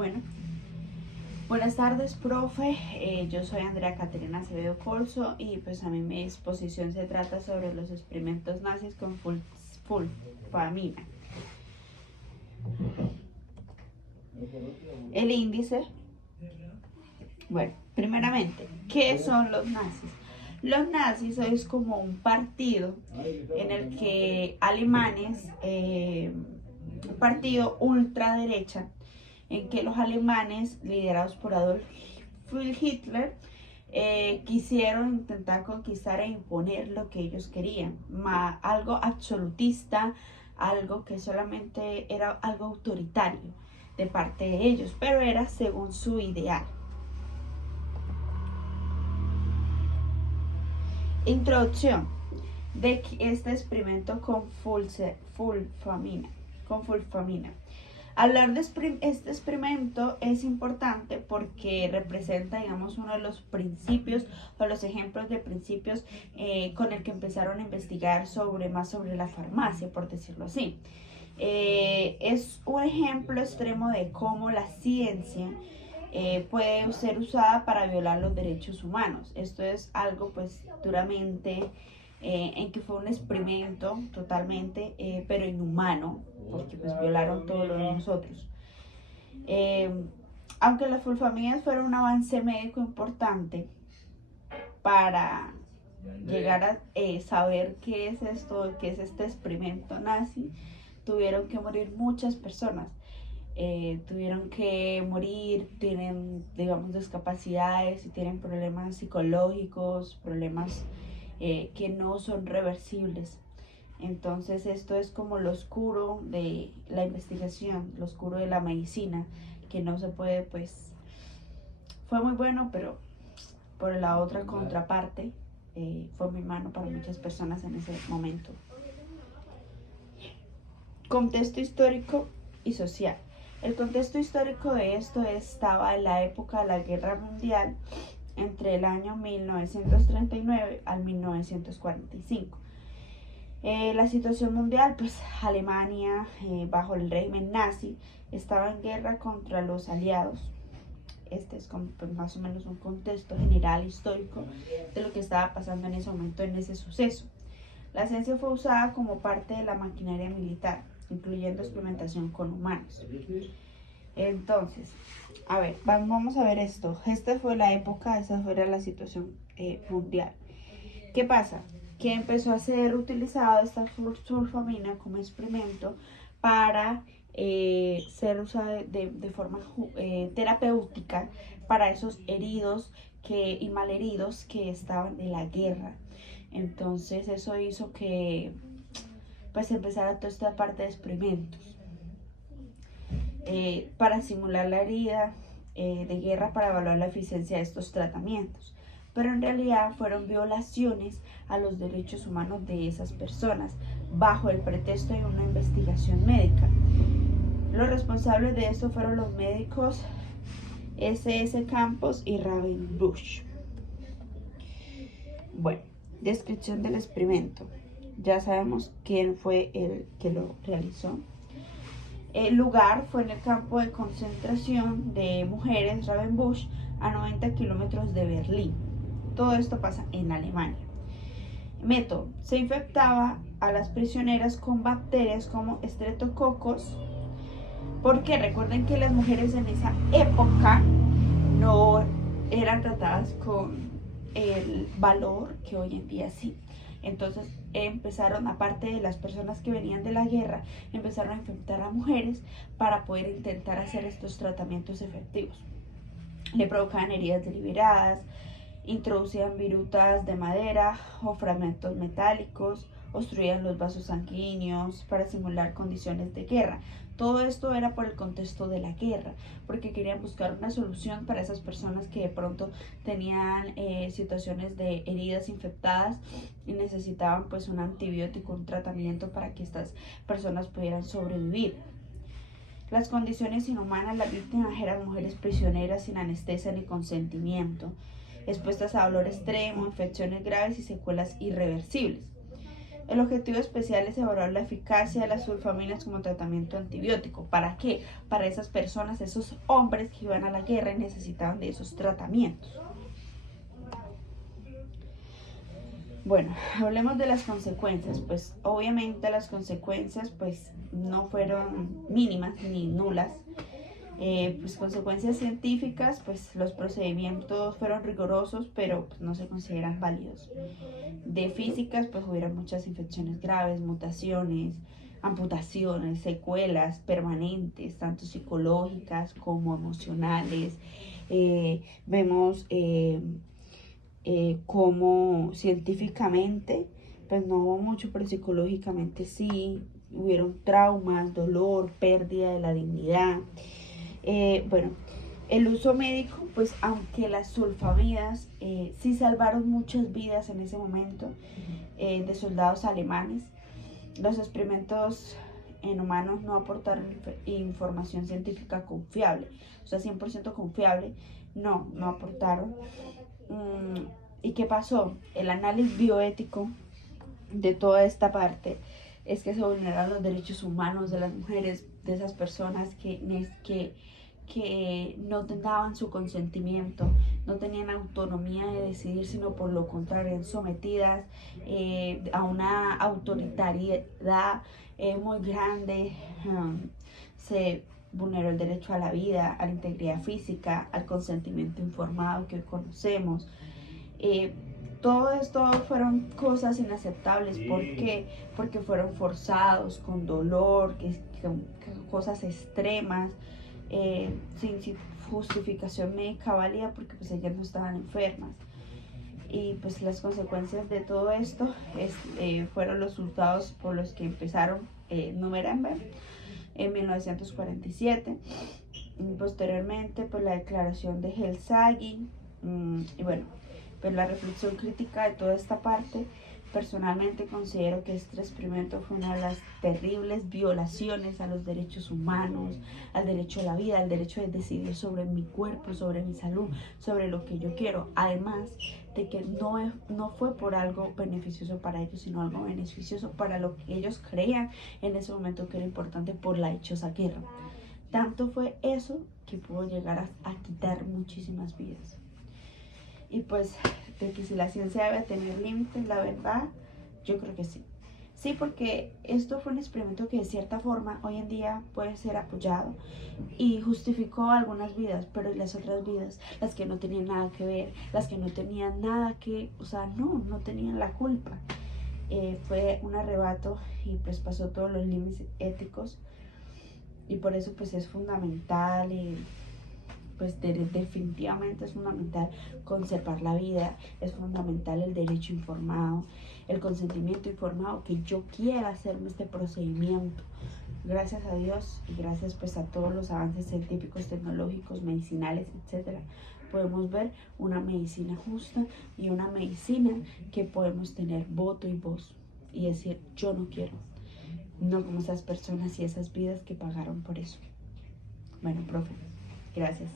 Bueno, buenas tardes, profe. Yo soy Andrea Caterina Acevedo Corso y pues a mí mi exposición se trata sobre los experimentos nazis con fulfamina. El índice. Bueno, primeramente, ¿qué son los nazis? Los nazis es como un partido en el que alemanes, un partido ultraderecha, en que los alemanes, liderados por Adolf Hitler, quisieron intentar conquistar e imponer lo que ellos querían, algo absolutista, algo que solamente era algo autoritario de parte de ellos, pero era según su ideal. Introducción de este experimento con fulfamina. Hablar de este experimento es importante porque representa, digamos, uno de los principios o los ejemplos de principios con el que empezaron a investigar más sobre la farmacia, por decirlo así. Es un ejemplo extremo de cómo la ciencia puede ser usada para violar los derechos humanos. Esto es algo pues duramente en que fue un experimento totalmente pero inhumano, porque pues violaron todo lo de nosotros. Aunque las fulfaminas fueron un avance médico importante para llegar a saber qué es esto, qué es este experimento nazi, tuvieron que morir muchas personas. Tuvieron que morir, tienen, digamos, discapacidades y tienen problemas psicológicos, problemas que no son reversibles. Entonces esto es como lo oscuro de la investigación, lo oscuro de la medicina, que no se puede, pues, fue muy bueno, pero por la otra contraparte fue muy malo para muchas personas en ese momento. Contexto histórico y social. El contexto histórico de esto estaba en la época de la Guerra Mundial, entre el año 1939 al 1945. La situación mundial, pues Alemania, bajo el régimen nazi, estaba en guerra contra los aliados. Este es como, pues, más o menos un contexto general histórico de lo que estaba pasando en ese momento, en ese suceso. La ciencia fue usada como parte de la maquinaria militar, incluyendo experimentación con humanos. Entonces, a ver, vamos a ver esto. Esta fue la época, esa fue la situación mundial. ¿Qué pasa? Que empezó a ser utilizada esta fulfamina como experimento para ser usada de forma terapéutica para esos heridos y malheridos que estaban en la guerra. Entonces eso hizo que pues empezara toda esta parte de experimentos para simular la herida de guerra, para evaluar la eficiencia de estos tratamientos, pero en realidad fueron violaciones a los derechos humanos de esas personas bajo el pretexto de una investigación médica. Los responsables de esto fueron los médicos S.S. Campos y Ravensbush. Bueno, descripción del experimento. Ya sabemos quién fue el que lo realizó. El lugar fue en el campo de concentración de mujeres Ravensbush, a 90 kilómetros de Berlín. Todo esto pasa en Alemania. Método: se infectaba a las prisioneras con bacterias como estreptococos, porque recuerden que las mujeres en esa época no eran tratadas con el valor que hoy en día sí. Entonces empezaron, aparte de las personas que venían de la guerra, empezaron a infectar a mujeres para poder intentar hacer estos tratamientos efectivos. Le provocaban heridas deliberadas, introducían virutas de madera o fragmentos metálicos, obstruían los vasos sanguíneos para simular condiciones de guerra. Todo esto era por el contexto de la guerra, porque querían buscar una solución para esas personas que de pronto tenían situaciones de heridas infectadas y necesitaban pues un antibiótico, un tratamiento para que estas personas pudieran sobrevivir. Las condiciones inhumanas: las víctimas eran mujeres prisioneras sin anestesia ni consentimiento, expuestas a dolor extremo, infecciones graves y secuelas irreversibles. El objetivo especial es evaluar la eficacia de las sulfaminas como tratamiento antibiótico. ¿Para qué? Para esas personas, esos hombres que iban a la guerra y necesitaban de esos tratamientos. Bueno, hablemos de las consecuencias. Pues obviamente las consecuencias pues no fueron mínimas ni nulas. Pues consecuencias científicas, pues los procedimientos fueron rigurosos, pero pues, no se consideran válidos. De físicas, pues hubieron muchas infecciones graves, mutaciones, amputaciones, secuelas permanentes, tanto psicológicas como emocionales. Vemos como científicamente, pues no hubo mucho, pero psicológicamente sí, hubieron traumas, dolor, pérdida de la dignidad. Bueno, el uso médico, pues aunque las sulfamidas sí salvaron muchas vidas en ese momento de soldados alemanes, los experimentos en humanos no aportaron información científica confiable, o sea, 100% confiable, no aportaron. ¿Y qué pasó? El análisis bioético de toda esta parte es que se vulneraron los derechos humanos de las mujeres, de esas personas que no daban su consentimiento, no tenían autonomía de decidir, sino por lo contrario, eran sometidas a una autoritariedad muy grande. Se vulneró el derecho a la vida, a la integridad física, al consentimiento informado que hoy conocemos. Todo esto fueron cosas inaceptables. ¿Por qué? Porque fueron forzados, con dolor, cosas extremas, sin justificación médica válida, porque pues ellas no estaban enfermas. Y pues las consecuencias de todo esto fueron los resultados por los que empezaron Nuremberg en 1947. Y posteriormente pues la declaración de Helsinki. Y bueno, pues la reflexión crítica de toda esta parte, personalmente considero que este experimento fue una de las terribles violaciones a los derechos humanos, al derecho a la vida, al derecho de decidir sobre mi cuerpo, sobre mi salud, sobre lo que yo quiero. Además de que no fue por algo beneficioso para ellos, sino algo beneficioso para lo que ellos creían en ese momento que era importante por la dichosa guerra. Tanto fue eso que pudo llegar a quitar muchísimas vidas. Y pues de que si la ciencia debe tener límites, la verdad, yo creo que sí. Sí, porque esto fue un experimento que de cierta forma hoy en día puede ser apoyado y justificó algunas vidas, pero las otras vidas, las que no tenían nada que ver, las que no tenían nada que, o sea, no tenían la culpa. Fue un arrebato y pues pasó todos los límites éticos, y por eso pues es fundamental pues definitivamente es fundamental conservar la vida, es fundamental el derecho informado, el consentimiento informado, que yo quiera hacerme este procedimiento. Gracias a Dios y gracias pues a todos los avances científicos, tecnológicos, medicinales, etcétera, podemos ver una medicina justa y una medicina que podemos tener voto y voz y decir yo no quiero, no como esas personas y esas vidas que pagaron por eso. Bueno, profe, gracias.